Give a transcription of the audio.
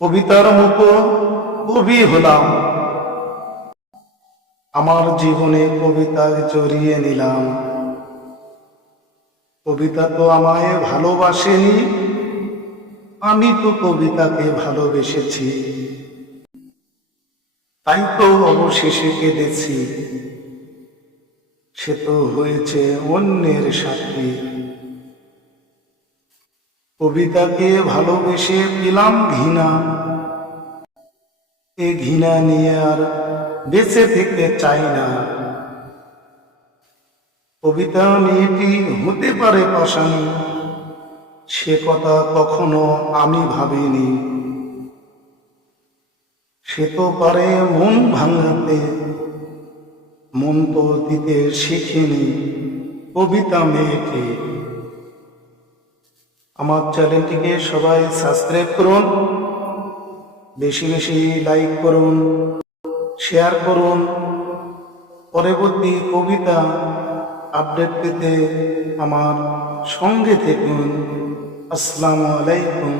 কবিতার মতো কবি হলাম, আমার জীবনে কবিতায় জড়িয়ে নিলাম। কবিতা তো আমায় ভালোবাসেনি, আমি তো কবিতাকে ভালোবেসেছি। তাই তো অবশেষে কেঁদেছি, সে তো হয়েছে অন্যের সাথে। কবিতাকে ভালোবেসে পেলাম ঘৃণা, এ ঘৃণা নিয়ে আর বেঁচে থেকে চাই না। কবিতা মেয়েটি হতে পারে পাষাণী, সে কথা কখনো আমি ভাবিনি। সে তো পারে মন ভাঙাতে, মন তো দিতে শিখিনি কবিতা মেয়েকে। আমার চ্যানেলটিকে সবাই সাবস্ক্রাইব করুন, বেশি বেশি লাইক করুন, শেয়ার করুন। পরবর্তী কবিতা আপডেট পেতে আমার সঙ্গে থাকুন। আসসালামু আলাইকুম।